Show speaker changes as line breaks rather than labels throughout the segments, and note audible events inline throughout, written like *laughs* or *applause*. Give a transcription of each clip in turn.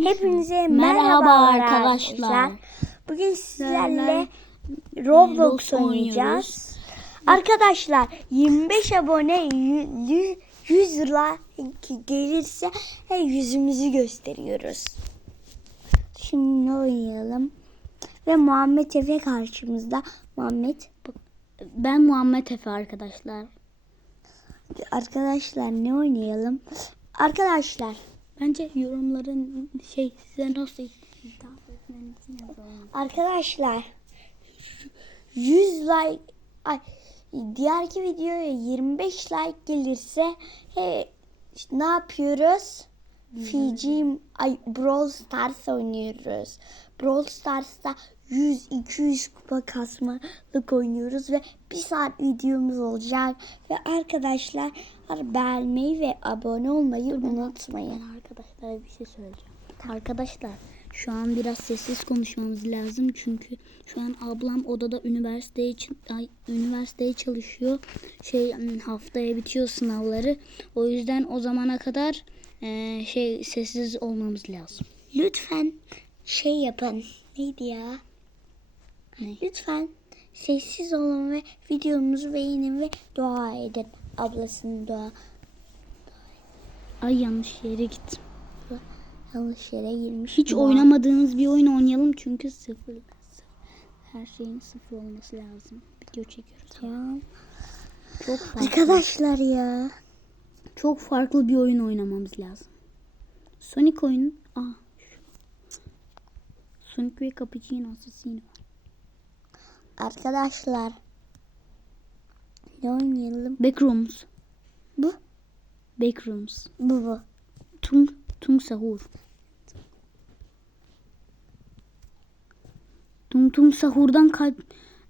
Hepinize
Merhaba
merhaba
arkadaşlar.
arkadaşlar. Bugün sizlerle
Roblox
oynayacağız. Arkadaşlar 25 abone 100, 100 like gelirse he, yüzümüzü gösteriyoruz. Şimdi oynayalım? Ve Muhammed Efe karşımızda. Muhammed
Ben Muhammed Efe arkadaşlar.
arkadaşlar ne oynayalım? Arkadaşlar
Bence yorumların şey size nasıl hitap etmenizi yazalım.
Arkadaşlar 100 like ay diğerki videoya 25 like gelirse he, işte ne yapıyoruz? Fiji ay Brawl Stars oynuyoruz. Brawl Stars'ta 100-200 kupa kasmalık oynuyoruz ve bir saat videomuz olacak. Ve arkadaşlar beğenmeyi ve abone olmayı unutmayın.
Arkadaşlar bir şey söyleyeceğim. Arkadaşlar şu an biraz sessiz konuşmamız lazım çünkü şu an ablam odada üniversiteye için ay, üniversiteye çalışıyor. Şey hmm, haftaya bitiyor sınavları. O yüzden o zamana kadar eee, şey sessiz olmamız lazım.
Lütfen şey yapın. Neydi ya?
Ne?
Lütfen sessiz olun ve videomuzu beğenin ve dua edin. Ablasının dua.
Ay yanlış yere gittim.
Yanlış yere girmiş.
Hiç
dua.
oynamadığınız bir oyun oynayalım çünkü sıfır. Her şeyin sıfır olması lazım. Video çekiyoruz.
Tamam.
Çok farklı,
Arkadaşlar ya.
çok farklı bir oyun oynamamız lazım. Sonic oyunu. Aa. Sonic ve Cappuccino Assassino.
Arkadaşlar. Ne oynayalım?
Backrooms.
Bu.
Backrooms.
Bu bu.
Tung Tung Sahur. Tung Tung Sahur'dan kaç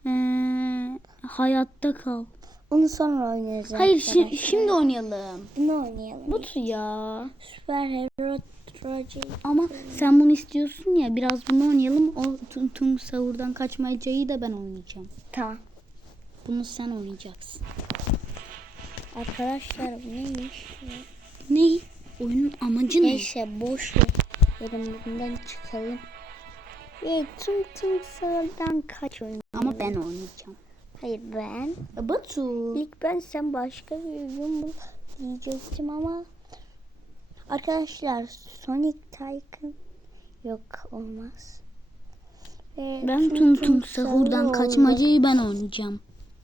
Eee, hayatta kal.
Onu sonra oynayacağız.
Hayır şi- şimdi oynayalım.
Bunu oynayalım.
Butu ya.
Süper Hero Traji.
Ama sen bunu istiyorsun ya biraz bunu oynayalım. O Tung Tung Sahur'dan kaçmayacağıyı da ben oynayacağım.
Tamam.
Bunu sen oynayacaksın.
Arkadaşlar bu neymiş?
Ne? Oyunun amacı ne?
Neyse boş ver. Bundan çıkalım. Ve tüm tüm sıradan kaç oyun?
Ama ben oynayacağım.
Hayır ben.
Batu.
İlk ben sen başka bir oyun bul diyecektim ama. Arkadaşlar Sonic Tycoon yok olmaz. Ve
Ben
Tung
Tung
Tung
Tung
Sahur
Sahur'dan
oldu.
kaçmacayı ben oynayacağım.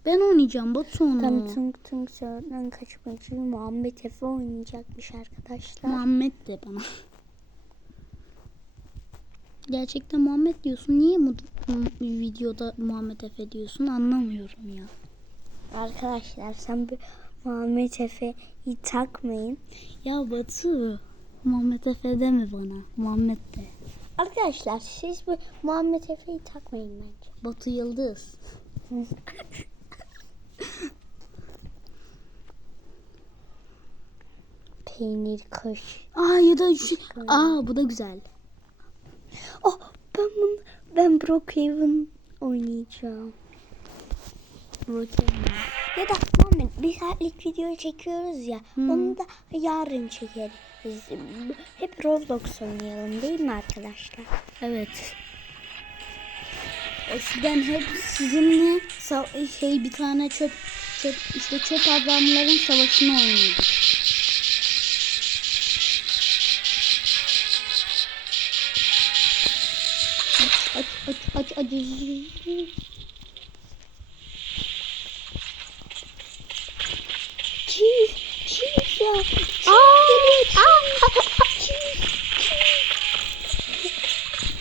Ben oynayacağım Batu onu.
Tam Tung Tung Sahur'dan kaçmacıyı Muhammed Efe oynayacakmış arkadaşlar.
Muhammed de bana. Gerçekten Muhammed diyorsun. Niye bu bu videoda Muhammed Efe diyorsun anlamıyorum ya.
Arkadaşlar sen bir Muhammed Efe'yi takmayın.
Ya Batu. Muhammed Efe deme bana. Muhammed de.
Arkadaşlar siz bu Muhammed Efe'yi takmayın bence.
Batu Yıldız.
Peynir kaş.
Aa ya da şu... Aa bu da güzel.
Oh ben bunu ben Brookhaven oynayacağım.
Broken.
Ya da Muhammed bir saatlik video çekiyoruz ya. Onu da yarın çekeriz. Hep Roblox oynayalım değil mi arkadaşlar?
Evet. Eskiden hep sizinle şey bir tane çöp çöp işte çöp adamların savaşını oynuyorduk. Aç aç aç aç.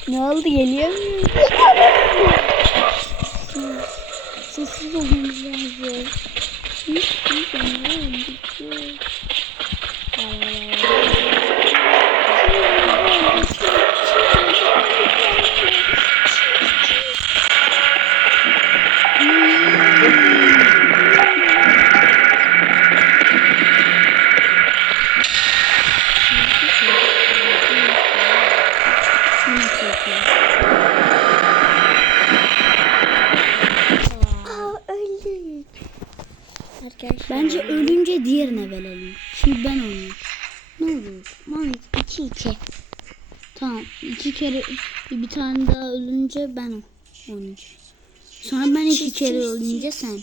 Ne oldu geliyor mu?
Sessiz olmamız lazım.
Aa
ölünce ben oynayacağım. Sonra ben iki kere ölünce sen.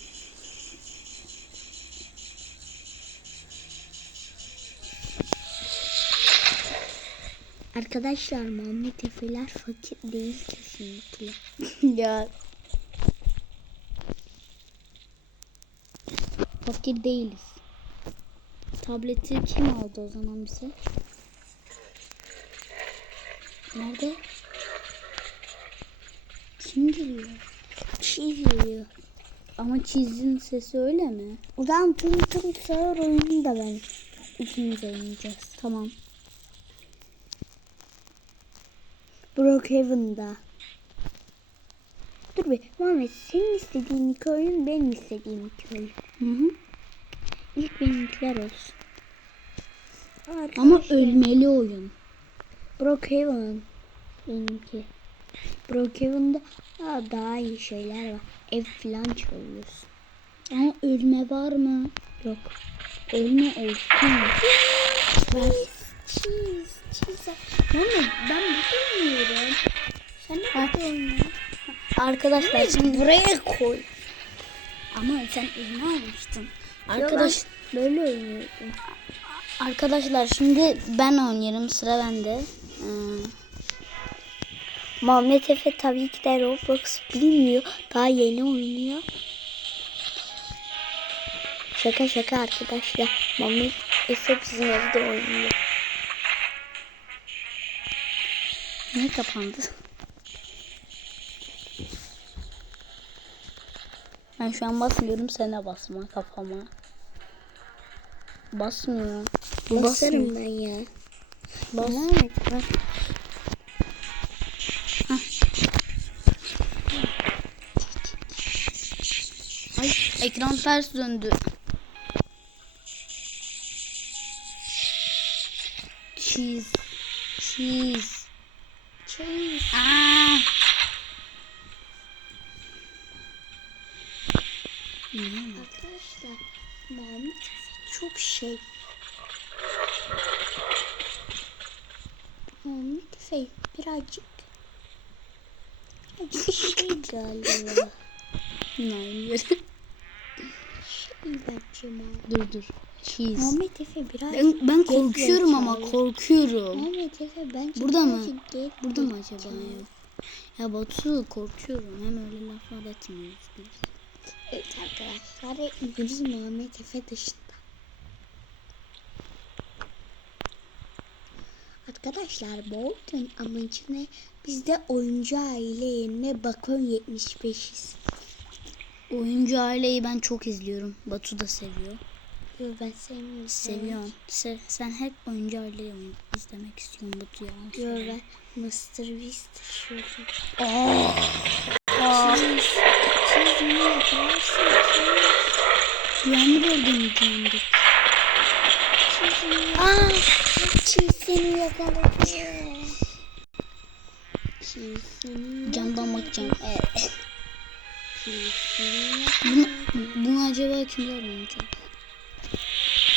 Arkadaşlar Muhammed Efe'ler fakir değil kesinlikle. *laughs*
ya. Fakir değiliz. Tableti kim aldı o zaman bize? Nerede? Kim geliyor?
Çiz geliyor.
Ama çizin sesi öyle mi?
O zaman tüm tüm sağır oyunu da ben ikimiz oynayacağız.
Tamam.
Brookhaven'da. Dur bir Muhammed senin istediğin iki oyun benim istediğim iki oyun.
Hı hı.
İlk benimkiler olsun.
Ama
Arkadaşlar,
ölmeli oyun.
Brookhaven benimki. Brookhaven'da daha iyi şeyler var. Ev falan çalıyorsun.
Ama ölme var mı?
Yok.
Ölme olsun.
Cheese, cheese. Muhammed ben burada oynuyorum. Sen ne burada oynuyorsun?
Arkadaşlar şimdi
Buraya koy.
ama sen elini almıştın.
Arkadaş
Arkadaş
böyle oynuyordum.
arkadaşlar şimdi ben oynuyorum sıra bende. Ee,
Muhammed Efe tabii ki de Roblox bilmiyor. Daha yeni oynuyor. Şaka şaka arkadaşlar. Muhammed Efe bizim evde oynuyor.
ne kapandı? Ben şu an basmıyorum sana basma kafama. Basmıyor. Bu basmıyor.
Basarım ben ya.
Bas.
Muhammed bak.
Ekran ters döndü. Cheese. Cheese.
Cheese.
Aa.
Arkadaşlar Efe çok şey. Muhammed Efe birazcık birazcık şey galiba.
Hayır. Dur dur. Cheese.
Muhammed Efe biraz
Ben, ben korkuyorum ama korkuyorum.
Muhammed Efe bence
Burada mı? Burada mı acaba ya? Ya Batu korkuyorum. Hem öyle laflar etmiyoruz biz.
Evet arkadaşlar ilgimiz Muhammed Efe dışında. Arkadaşlar bu amacı ne? Biz de oyuncu aile yerine Bakon 75'iz.
Oyuncu aileyi ben çok izliyorum. Batu da seviyor.
Yo, ben sevmiyorum.
Seviyorum. Se- sen hep oyuncu aileyi izlemek istiyorsun Batu ya.
Yo ben Mr. Beast taşıyorum.
Aa.
Cheese. Cheese ne yaparsın?
Güvenli bölge mi güvendik?
Cheese. Aa, Cheese seni yakaladı. Cheese seni
bakacağım. Evet. Bunu, bunu acaba kimler oynayacak?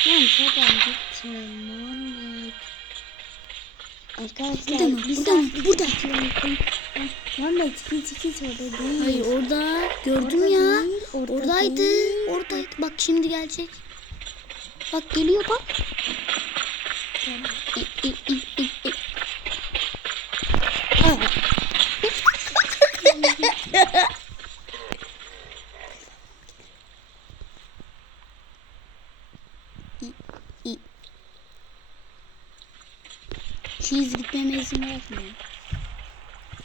Ben şuradan gittim Muhammed. Arkadaşlar
Burada mı? Burada mı? Burada.
Muhammed git git orada değil.
Hayır orada. Gördüm
Orada
ya.
değil, orada
Oradaydı.
değil.
Oradaydı. Bak şimdi gelecek. Bak geliyor bak. İ, i, i, i, i. Aa. İ, i. Cheese gitmeme izin vermiyor.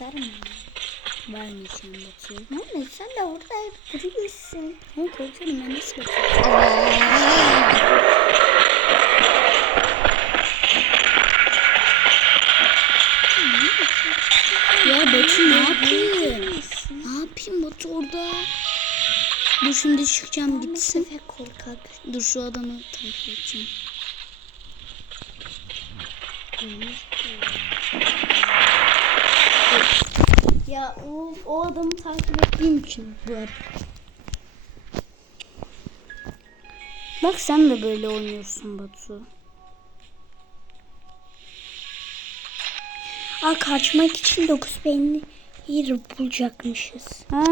Verme.
Vermeyeceğim Batu.
Muhammed sen de orada hep duruyorsun.
Ben korkuyorum ben nasıl bakıyorum? Ya Batu ne yapayım? Ne yapayım Batu orada? Dur şimdi çıkacağım gitsin.
Korkak.
Dur şu adamı takip edeceğim. Ya of o adamı takip ettiğim için var. Bak sen de böyle oynuyorsun Batu.
Aa, kaçmak için 9 peynir bulacakmışız.
Ha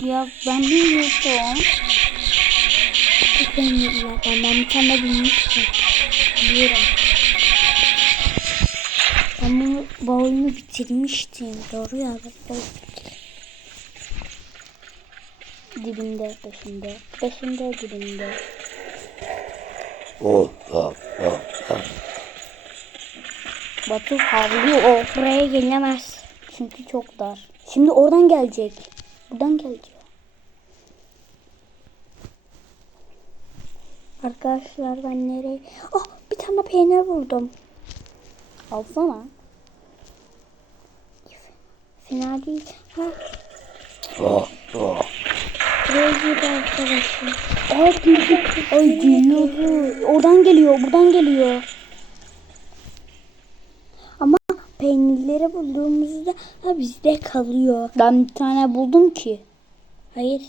ya ben bilmiyordum.
Ben bir tane bulmuştum.
Biliyorum.
Bu oyunu bitirmiştim. Doğru ya.
Dibinde, peşinde. Peşinde, dibinde.
Oh, oh, oh, oh.
Batu havlıyor o.
Buraya gelemez.
Çünkü çok dar. Şimdi oradan gelecek. Buradan gelecek.
Arkadaşlar ben nereye? Oh bir tane peynir buldum.
Alsana.
Fena değil. Ha,
Oh, oh.
gir arkadaşım.
Aa girdi. Ay geliyordu. Oradan geliyor, buradan geliyor.
Ama peynirleri bulduğumuzda ha bizde kalıyor.
Ben bir tane buldum ki.
Hayır.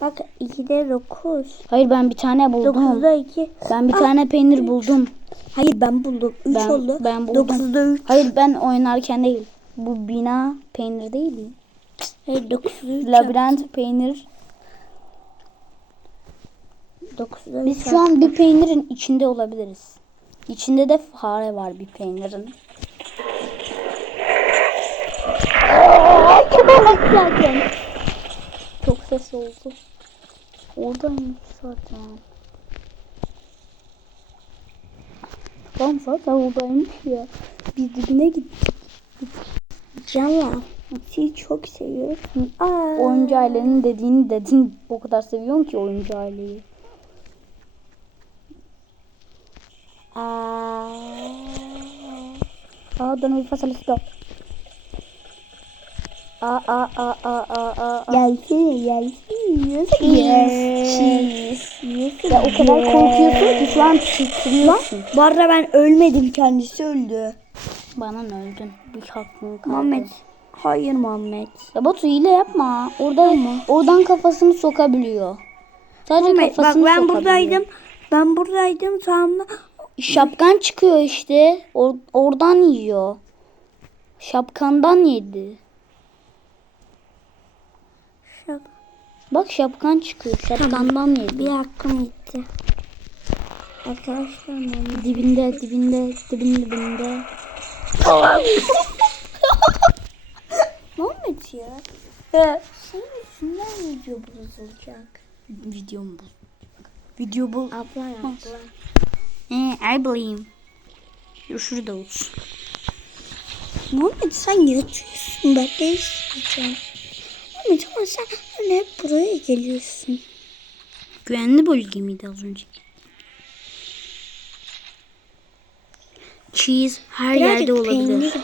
Bak 2'de 9.
Hayır ben bir tane buldum.
9'da 2.
Ben bir tane peynir buldum.
Hayır ben buldum. 3
Ben-
oldu.
ben buldum.
9'da 3.
Hayır ben oynarken değil. Bu bina peynir değil mi?
Hayır 9'da 3.
Labirent peynir.
9'da 3.
Biz şu an bir peynirin içinde olabiliriz. İçinde de fare var bir peynirin.
zaten.
Çok ses oldu. Oradaymış zaten. Tamam zaten oradaymış ya. Biz dibine gittik.
Canlar. Sizi çok seviyorum. Aa.
Oyuncu ailenin dediğini dedin. O kadar seviyorum ki oyuncu aileyi.
Aa.
Aa dönemi fasalisi de. Aa aa aa aa aa aa.
Gelsene gelsene. Yes.
Cheese. Ya o kadar korkuyorsun ki şu an titriyorsun.
Bu arada ben ölmedim kendisi öldü.
Bana ne öldün? Bir hakkın kaldı.
Muhammed. Hayır Muhammed.
Ya Batu hile yapma. Orada oradan kafasını sokabiliyor. Sadece
Muhammed bak
kafasını
ben
sokabiliyor.
buradaydım. Ben buradaydım tamam mı?
Şapkan çıkıyor işte. Or- oradan yiyor. Şapkandan yedi.
Şaka.
Bak şapkan çıkıyor. Şapkandan yedi.
Bir hakkım gitti. Arkadaşlar.
Dibinde, dibinde, dibinde, dibinde.
Muhammed ya. Ya. Senin yüzünden video bozulacak.
Videom bu. Video bu.
Abla ya abla.
Ee, I believe. Dur şurada olsun.
Muhammed sen yatıyorsun ben de isteyeceğim. Muhammed ama sen hani hep buraya geliyorsun.
Güvenli bölge miydi az önce? Cheese her
Birazcık
yerde olabilir.
peynir.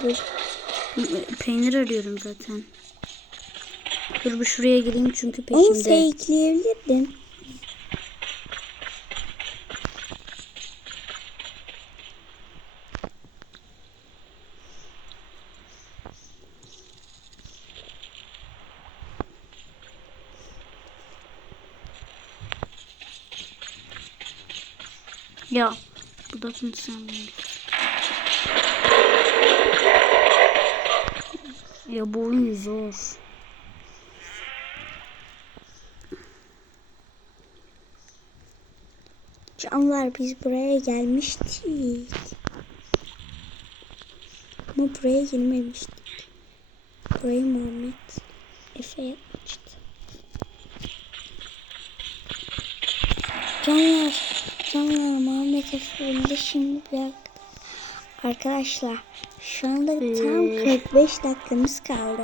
Peynir arıyorum zaten. Dur bir şuraya gireyim çünkü
Onu
peşimde.
fake'leyebilirdin.
Ya bu da sen Ya bu oyun.
Canlar biz buraya gelmiştik. Ama buraya girmemiştik. Burayı Muhammed Efe açtı. Canlar, canlar Muhammed Efe önde şimdi dakika. Arkadaşlar şu anda tam 45 dakikamız kaldı.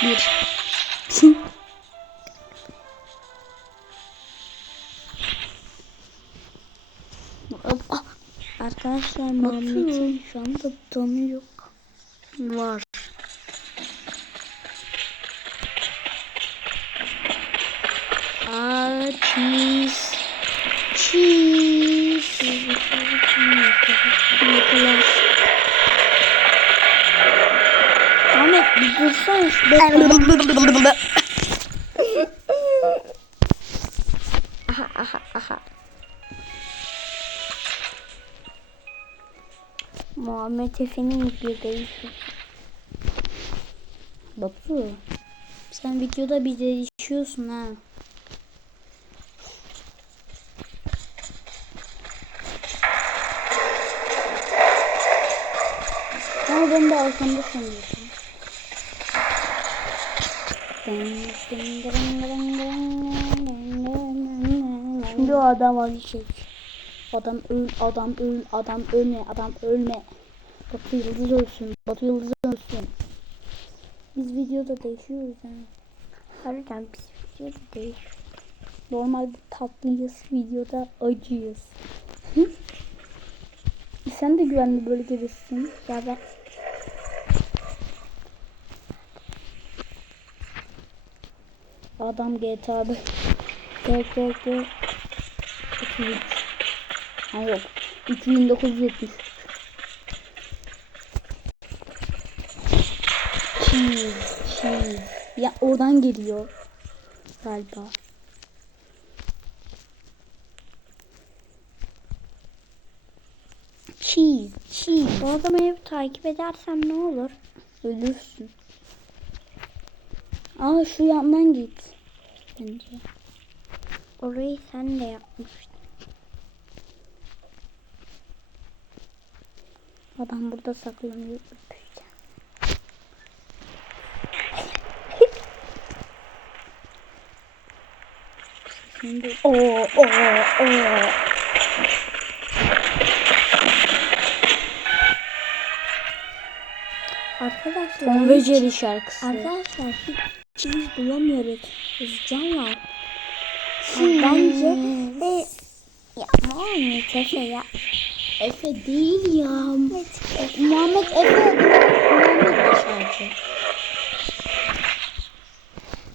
41. Ah,
Arkadaşlar Muhammed'in şu anda donu yok.
var. Aa, cheese. Cheese. Yakalaş.
Şu bekle. aha aha aha. Muhammed Efe'nin değişik.
Batu. Sen videoda bir değişiyorsun ha. Ama ben de arkamda sanıyordum.
Şimdi o adam ölecek.
Adam öl, adam öl, adam ölme, adam ölme. Batu Yıldız ölsün, Batu Yıldız ölsün. Biz videoda değişiyoruz yani.
Harbiden biz videoda değil.
Normalde tatlıyız, videoda acıyız. Hı? Sen de güvenli bölgedesin.
Ya ben
Adam GTA'da. Gel gel gel. 33. Ha yok. 2970. Cheese, cheese. Ya oradan geliyor. Galiba. Cheese, cheese.
bu adamı hep takip edersem ne olur?
Ölürsün. Aa şu yandan git. Bence.
Orayı sen de yapmıştın.
Adam burada saklanıyor. Şimdi o o o.
Arkadaşlar
Jerry şarkısı.
Arkadaşlar cheese bulamıyoruz. Canlar. Bence e, ya Muhammed Efe ya.
Efe değil ya.
Muhammed
Muhammed Efe. Muhammed şarkı.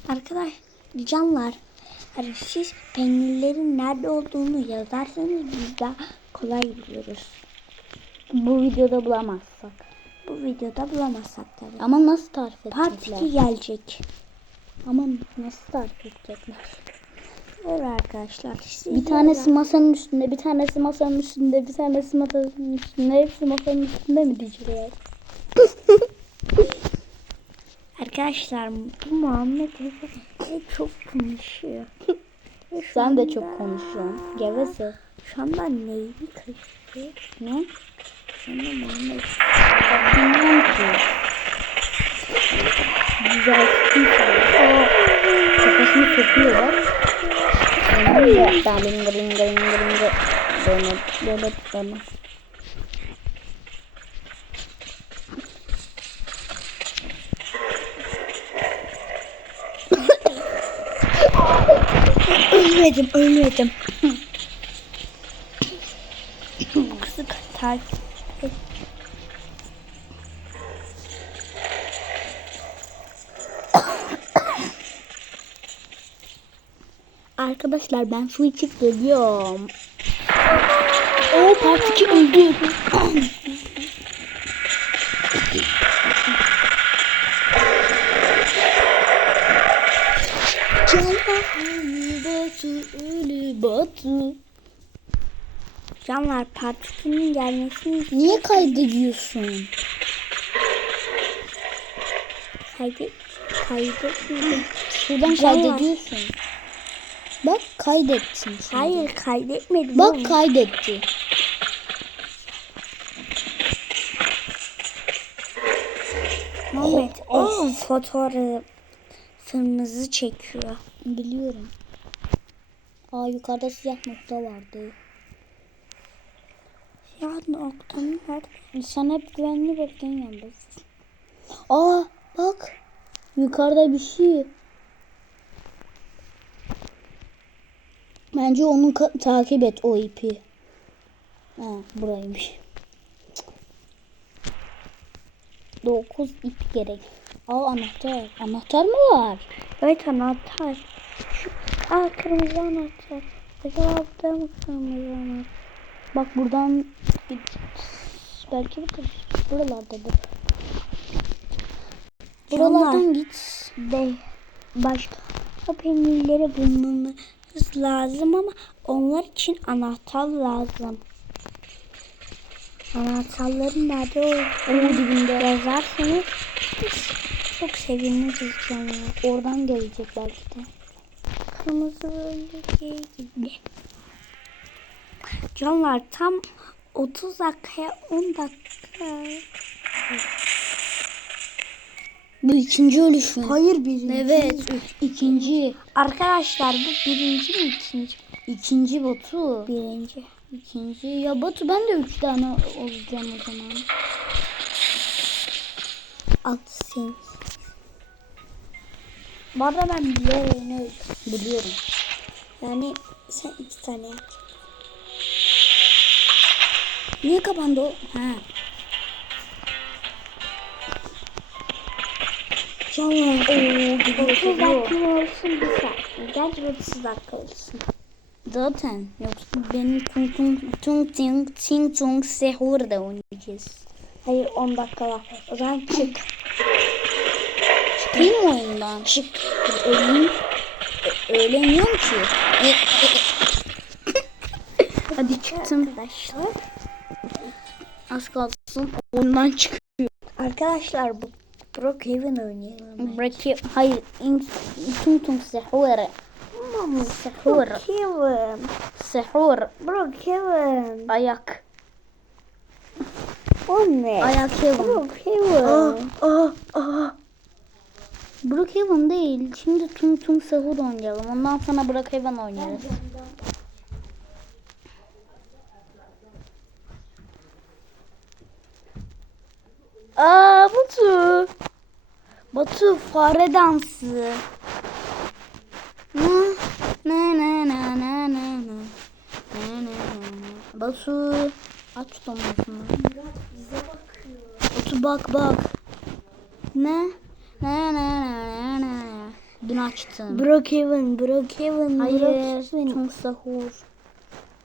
Arkadaş canlar hani siz peynirlerin nerede olduğunu yazarsanız biz daha kolay buluyoruz.
Bu videoda bulamazsak.
Bu videoda bulamazsak tabii.
Ama nasıl tarif
Part
edecekler?
2 gelecek.
Ama nasıl tarif edecekler?
Öyle arkadaşlar. Siz
Bir tanesi masanın üstünde, bir tanesi masanın üstünde, bir tanesi masanın üstünde, hepsi masanın üstünde mi diyecekler? *laughs*
Arkadaşlar bu Muhammed Efe çok konuşuyor. *laughs*
Sen de
anda-
çok konuşuyorsun. Geveze.
Şu anda neyi kaçtı?
Ne?
Şu anda Muhammed
Bilmiyorum ki. Düzelttim sana. Kafasını sokuyor bak. Benim de ben ringa ringa ringa ringa. Böyle böyle böyle.
Ölmedim, ölmedim. Kızı takip et.
Arkadaşlar ben su içip geliyorum. O part 2 öldü. Ölü.
Canlar partinin gelmesini
Niye kaydediyorsun?
kaydet kaydetmedim.
Şuradan kaydediyorsun. Bak kaydettin. şimdi.
Hayır kaydetmedim.
Bak
oğlum.
kaydetti.
Muhammed
Of.
o fotoğrafınızı çekiyor.
Biliyorum. Aa yukarıda siyah nokta vardı.
Ya noktanın nerede?
Sen hep güvenli bölgenin yanındasın. Aa bak. Yukarıda bir şey. Bence onu takip et o ipi. Ha buraymış. 9 ip gerek. Al anahtar. Anahtar mı var?
Evet anahtar. Şu, aa kırmızı anahtar. Acaba burada mı kırmızı anahtar?
Bak buradan git. Belki bu buralardadır. Buralardan git.
Ve başka peynirleri bulmamız lazım ama onlar için anahtar lazım. Anahtarların nerede
O dibinde.
yazarsanız çok seviniriz canlar.
Oradan gelecek belki de.
Kırmızı bölge gibi. Canlar tam 30 dakikaya 10 dakika.
Bu ikinci ölüşüm.
Hayır birinci.
Evet ikinci.
Arkadaşlar bu birinci mi ikinci?
İkinci Batu.
Birinci.
İkinci. Ya Batu ben de üç tane olacağım o zaman.
Al sen. Bu arada ben öldüm.
Biliyorum.
Yani sen iki tane yap.
Niye kapandı o? Ha.
Canlar.
Oo,
30
gidiyor.
dakika olsun bir saat. Gerçi 30 dakika olsun.
Zaten. Yoksa benim tung tung tung ting ting tung sehur da oynayacağız.
Hayır 10 dakika var. O zaman çık.
Çıkayım mı oyundan?
Çık.
Öleyim. Ölemiyorum ki. Hadi çıktım.
Arkadaşlar.
Az kalsın oyundan çık.
Arkadaşlar bu Brookhaven oynayalım.
Bırakayım. Hayır. tung sehur.
Tamam.
Sehur.
Brookhaven.
Sehur.
Brookhaven.
Ayak.
O ne?
Ayak heaven.
Brookhaven.
ah, ah. Brookhaven değil. Şimdi Tung Sahur oynayalım. Ondan sonra Brookhaven oynarız. Aa Batu. Batu fare dansı. Na na na na na na na. Na, na. Batu aç tutamıyorsun. Batu bak bak. Ne? Ne ne ne ne ne. Dün açtım.
Brookhaven. Brookhaven.
Hayır.
Brookhaven.
Tung sahur.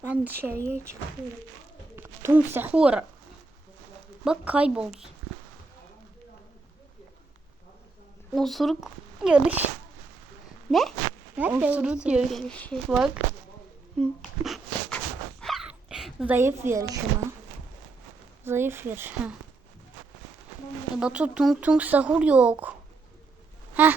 Ben dışarıya çıkıyorum.
Tung sahur. Bak kayboldu. Osuruk yarış.
Ne? Nerede
Osuruk yarış. *laughs*
yarışı?
Bak. Zayıf yarışma. Zayıf yarış. Ha. E Batu tung tung sahur yok. Heh.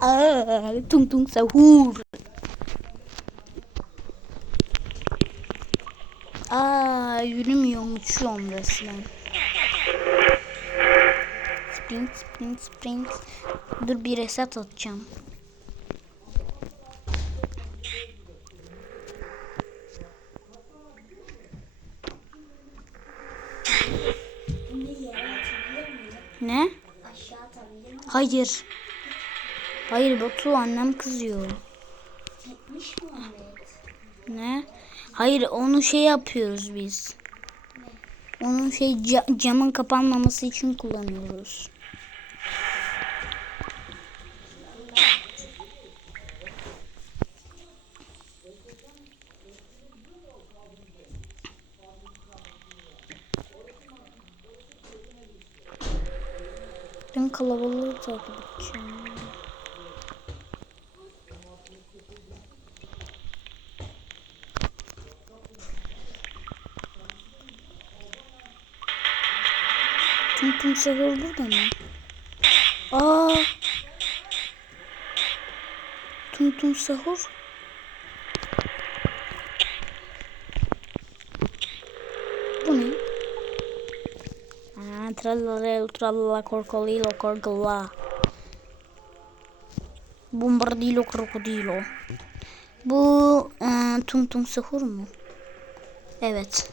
Aa, tung tung sahur. Aa, yürümüyorum, uçuyorum resmen. Sprint, sprint, sprint. Dur bir reset atacağım. Ne? Hayır. Hayır Batu annem kızıyor. Ne? Hayır onu şey yapıyoruz biz. Onun şey ca- camın kapanmaması için kullanıyoruz. Ben kalabalığı takip edeceğim. Sahur burada mı? Aa. Tung tung sahur. Bu ne? Aa, tralala tralala korkolilo korkola. Bombardilo krokodilo. Bu e, tung tung sahur mu? Evet.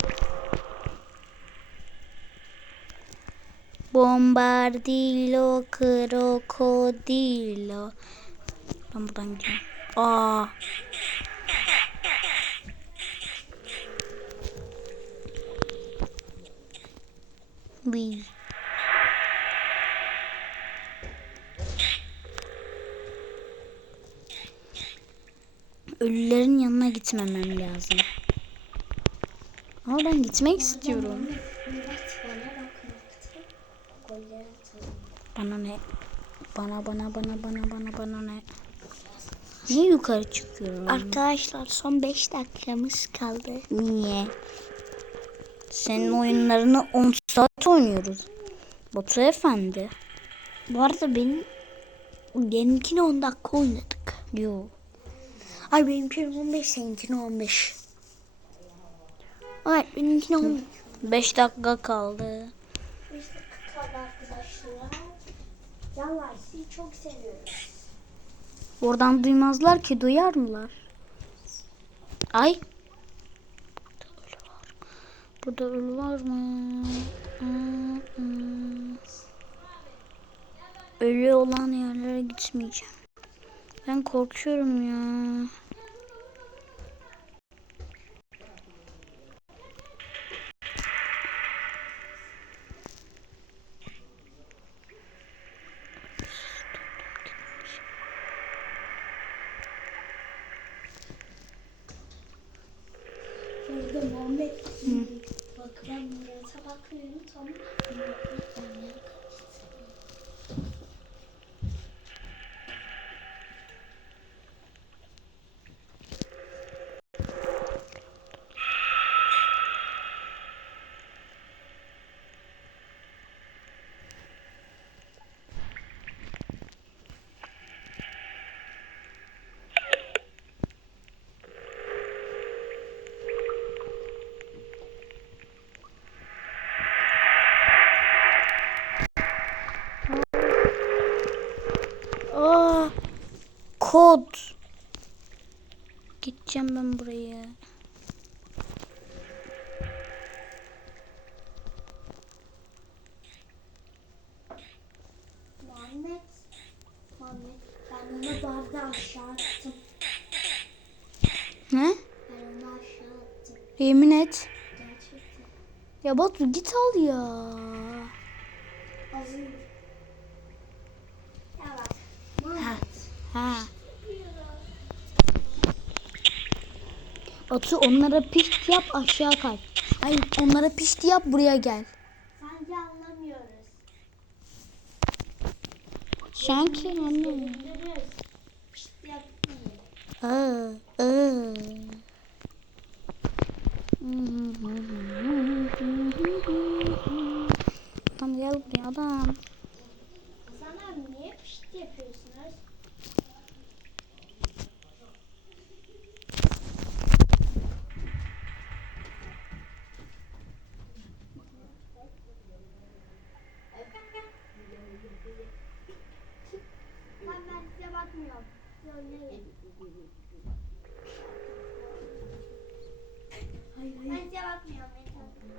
Bombardilo krokodilo. Ben buradan gidiyorum. Aa. Wee. Ölülerin yanına gitmemem lazım. Ama ben gitmek istiyorum. Bana ne? Bana bana bana bana bana bana ne? Niye yukarı çıkıyorum?
Arkadaşlar son 5 dakikamız kaldı.
Niye? Senin oyunlarını 10 saat oynuyoruz. Batu Efendi.
Bu arada benim benimkini 10 dakika oynadık.
Yo.
Ay benimkini 15, seninkini 15. Ay benimkini 15.
5 dakika kaldı.
Biz de kaldı arkadaşlar. Canlar sizi çok seviyoruz.
Oradan duymazlar ki duyar mılar? Ay. Burada ölü var mı? Ölü olan yerlere gitmeyeceğim. Ben korkuyorum ya.
Burada Muhammed bak ben Murat'a bakıyorum tamam. Murat bana
Aa, kod. Gideceğim ben buraya.
Muhammed Muhammed ben onu barda aşağı attım.
Ne?
Ben onu aşağı attım.
Yemin et.
Gerçekten.
Ya Batu git al ya.
Az önce. Muhammed.
Ha. Batu onlara pişt yap aşağı kay. Hayır onlara pişt yap buraya gel.
Sence anlamıyoruz.
Sanki anlamıyorum.
Görüyoruz. Pişt yapmayın.
Aa, aa. Adam gel buraya adam.
Hasan abi niye pişt yapıyorsunuz? Ben, ben size bakmıyorum. Söyleyin. Ben size bakmıyorum. Metin.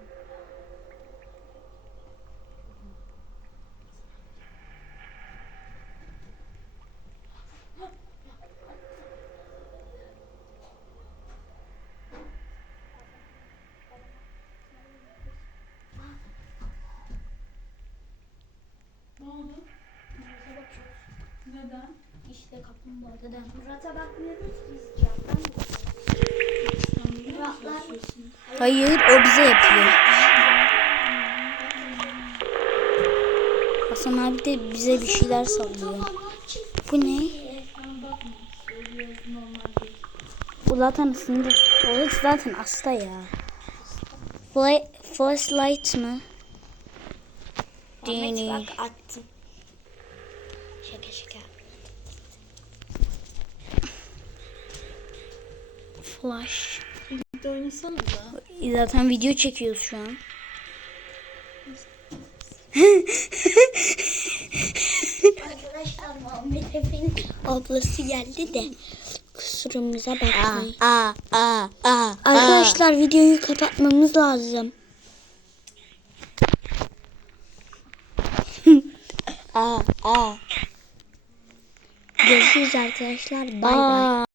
İşte kaplumbağa dedem.
Murat'a bakmıyoruz ki biz camdan bakıyoruz. Muratlar
Hayır o bize yapıyor. Hasan abi de bize bir şeyler sallıyor. Bu ne? Bu zaten sinir. O zaten hasta ya. Fly, flashlight mı?
Ahmet bak attım. Şaka şaka.
Flash.
Bir de oynasana da.
Zaten video çekiyoruz şu an.
Arkadaşlar Muhammed Efe'nin ablası geldi de kusurumuza bakmayın.
Aa, aa, aa.
Arkadaşlar videoyu kapatmamız lazım. *laughs*
Aa, aa.
Görüşürüz arkadaşlar. Bay bay.
Aa.